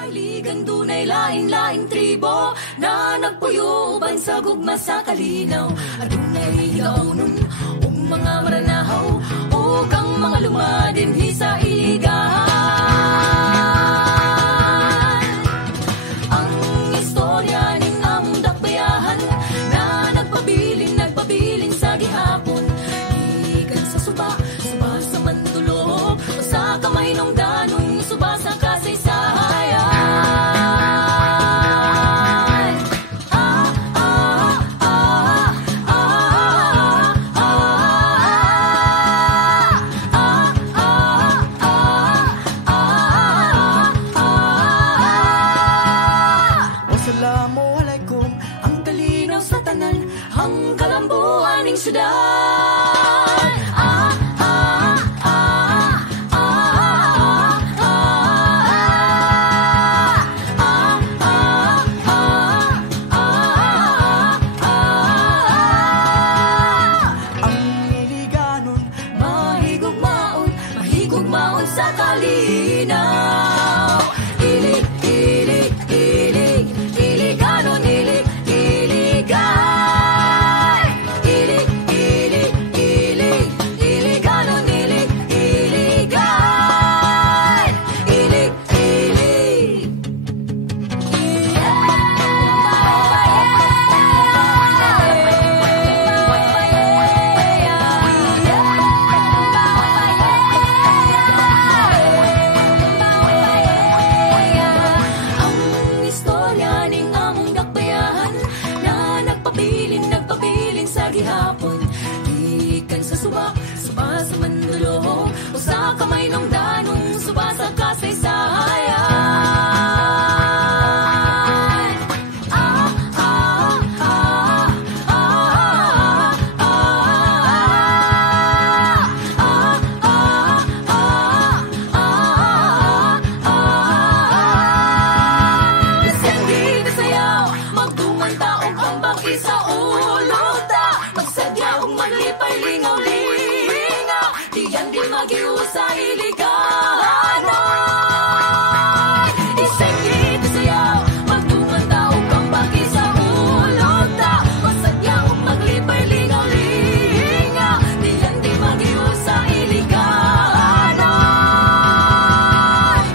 Iligan dunay lain-laing tribo na nagpuyuban sa gugma sa kalinaw. Adunay higaunon mga maranahaw o kang mga lumadinhi sa iligan. Ang istorya ning among dakbayahan na nagpabilin sa gihapon. Gikan sa suba sa mandulog o sa kamay nung danong suba sa kasaysayan. Assalamualaikum, ang kalinaw sa tanan, ang kalambuan ning syudad. Ang iliganon, mahigugmaon sa kalinaw. Ilig, ilig, ilig, iliganon, ilig, iligay. Ilig, ilig, ilig, iliganon, ilig, iligay. Ilig, ilig. Ang istorya ning among dakbayahan na nagpabilin sa gihapon. Gikan sa suba sa mandulog o sa kamay nung danong suba sa kasaysayan. Isindi sayaw, magtungan taong pambang isa ulog ta. Magsadya og maglipay lingaw-lingaw, diyan di magiusa iliganon. Isindi sayaw, magtungan taong pambang isa ulog ta. Magsadya og maglipay lingaw-lingaw, diyan di magiusa iliganon.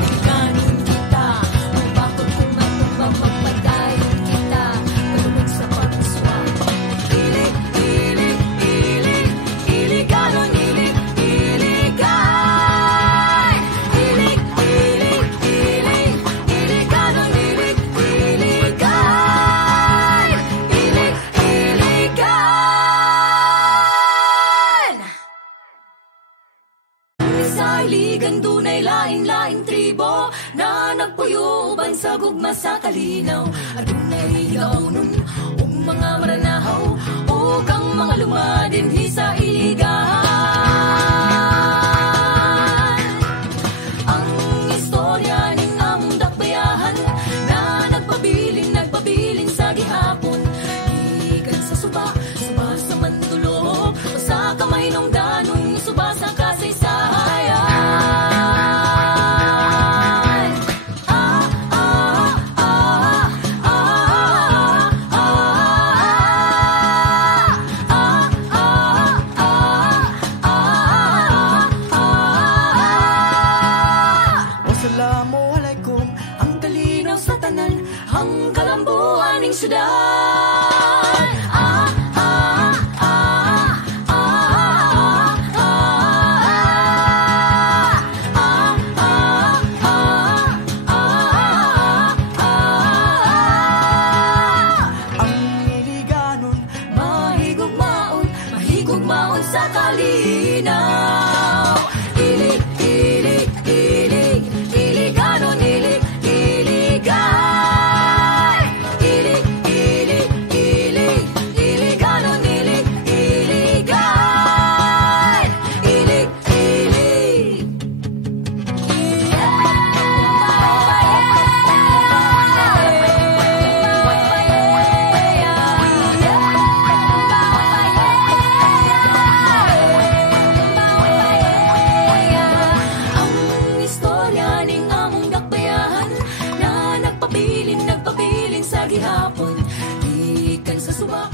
Iliganon kita, magbakod kung matubang magpadayon kita, matulog sa pag-uswang. Ilig, ilig, ilig, iliganon, ilig, iligay. Ilig, ilig, ilig, iliganon, ilig, iligay. Ilig, iligan. Sa iligan dunay lain-laing tribo na nagpuyuban sa gugma sa kalinaw. Adunay higaunon mga maranahaw o kang mga lumadinhi sa iligan. Ang istorya ning among dakbayahan na nagpabilin sa gihapon. Gikan sa suba sa mandulog o sa kamay nung danong suba sa kasaysayan. Assalamualaikum, ang kalinaw sa tanan, ang kalambuan ning syudad. Ang iliganon, mahigugmaon sa kalinaw. Ilig, ilig, ilig, iliganon, ilig, iligay. Ilig, ilig, ilig. gihapon, gikan sa suba